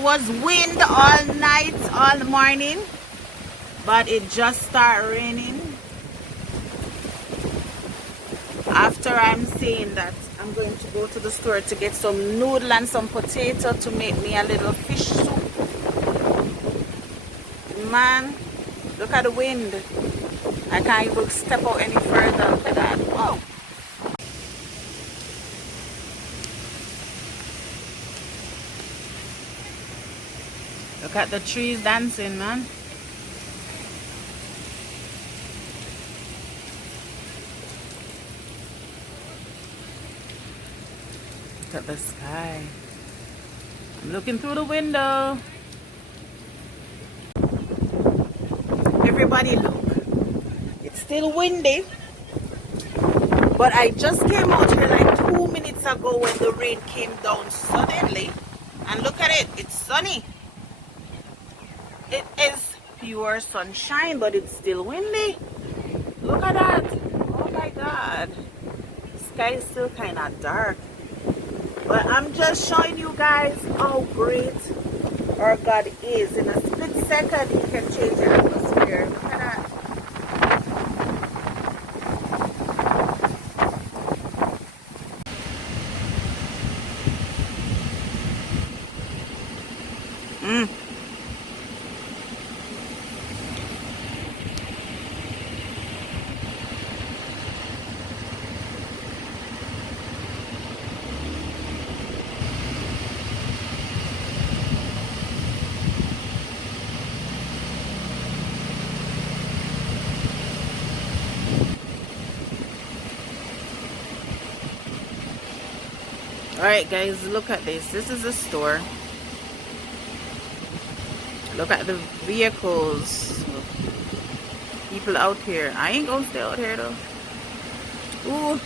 was wind all night, all morning, but it just started raining. After I'm saying that, I'm going to go to the store to get some noodle and some potato to make me a little fish soup. Man, look at the wind. I can't even step out any further. Look at that. Whoa. Look at the trees dancing, man. Look at the sky. I'm looking through the window. Everybody look. It's still windy. But I just came out here like 2 minutes ago when the rain came down suddenly. And look at it. It's sunny. It is pure sunshine, but it's still windy. Look at that. Oh my God. The sky is still kind of dark. But I'm just showing you guys how great our God is. In a split second, He can change the atmosphere. Look at that. Alright guys, look at this. This is a store. Look at the vehicles. People out here. I ain't gonna stay out here though. Ooh.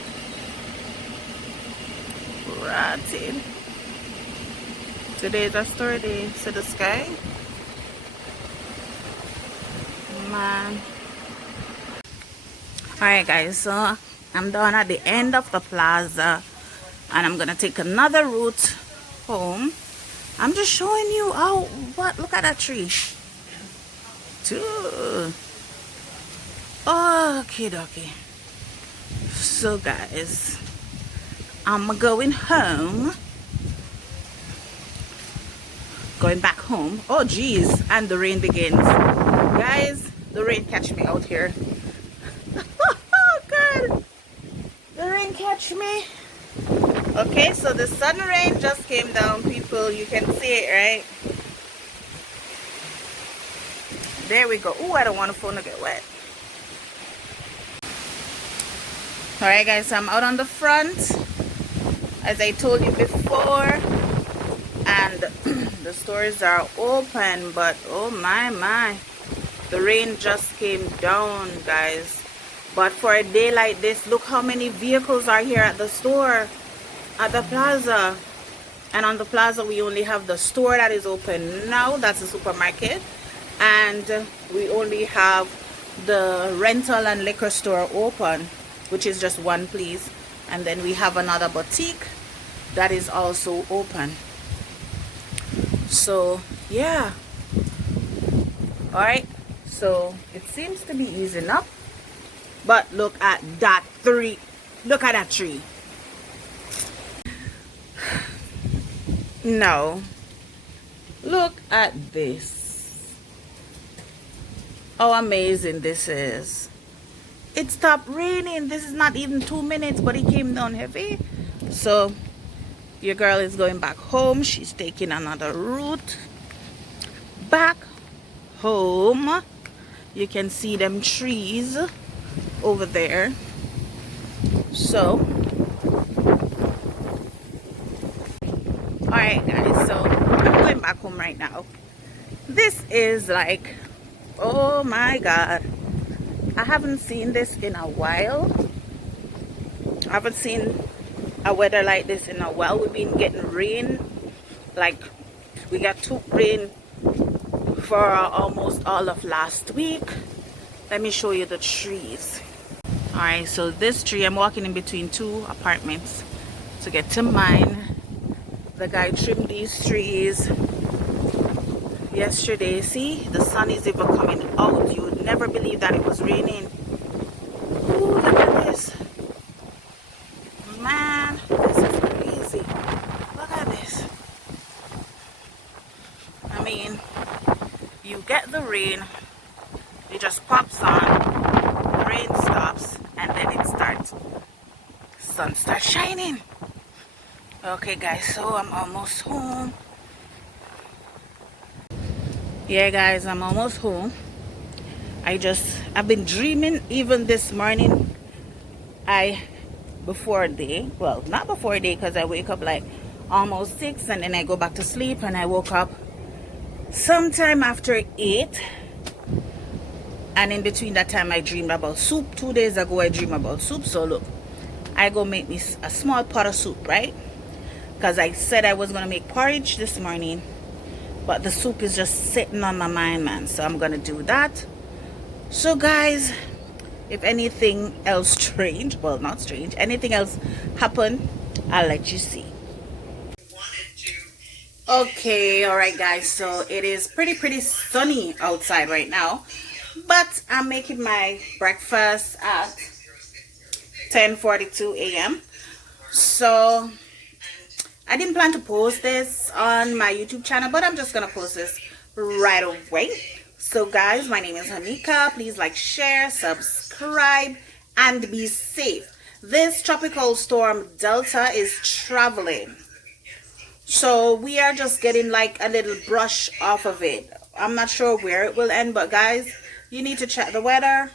Rotted. Today's a store day. See the sky? Man. Alright guys, so I'm down at the end of the plaza. And I'm gonna take another route home. I'm just showing you how, look at that tree. Okay, dokie. So guys, I'm going home. Going back home. Oh geez, and the rain begins. Guys, the rain catch me out here. Oh God, the rain catch me. Okay, so the sun rain just came down, people. You can see it, right? There we go. Oh, I don't want the phone to get wet. Alright guys, so I'm out on the front, as I told you before, and the stores are open, but oh my, the rain just came down, guys. But for a day like this, look how many vehicles are here at the store. At the plaza. And on the plaza we only have the store that is open now, that's the supermarket, and we only have the rental and liquor store open, which is just one place, and then we have another boutique that is also open. So yeah, all right, so it seems to be easing up, but look at that tree. Look at that tree. No, look at this. How amazing this is. It stopped raining. This is not even 2 minutes, but it came down heavy. So your girl is going back home. She's taking another route back home. You can see them trees over there. So alright guys, so I'm going back home right now. This is like, oh my God, I haven't seen this in a while. I haven't seen a weather like this in a while. We've been getting rain, like we got rain for almost all of last week. Let me show you the trees. Alright, so this tree, I'm walking in between two apartments to get to mine. The guy trimmed these trees Yesterday, see, the sun is even coming out. You would never believe that it was raining. Ooh, look at this. Man, this is crazy. Look at this. I mean, you get the rain, it just pops on, the rain stops, and then it starts. Sun starts shining. Okay guys, so I'm almost home. Yeah guys, I'm almost home. I've been dreaming even this morning. Before day, well, not before day, because I wake up like almost 6 and then I go back to sleep, and I woke up sometime after 8, and in between that time I dreamed about soup. 2 days ago I dreamed about soup. So look, I go make me a small pot of soup, right? Because I said I was gonna make porridge this morning, but the soup is just sitting on my mind, man. So I'm gonna do that. So guys, if anything else strange, well, not strange, anything else happen, I'll let you see. Okay, all right guys, so it is pretty sunny outside right now, but I'm making my breakfast at 10:42 a.m. So I didn't plan to post this on my YouTube channel, but I'm just gonna post this right away. So guys, my name is Hanika. Please like, share, subscribe, and be safe. This tropical storm Delta is traveling, so we are just getting like a little brush off of it. I'm not sure where it will end, but guys, you need to check the weather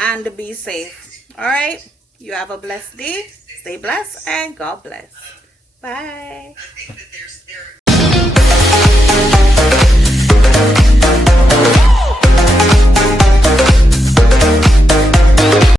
and be safe. All right, you have a blessed day. Stay blessed and God bless. Bye.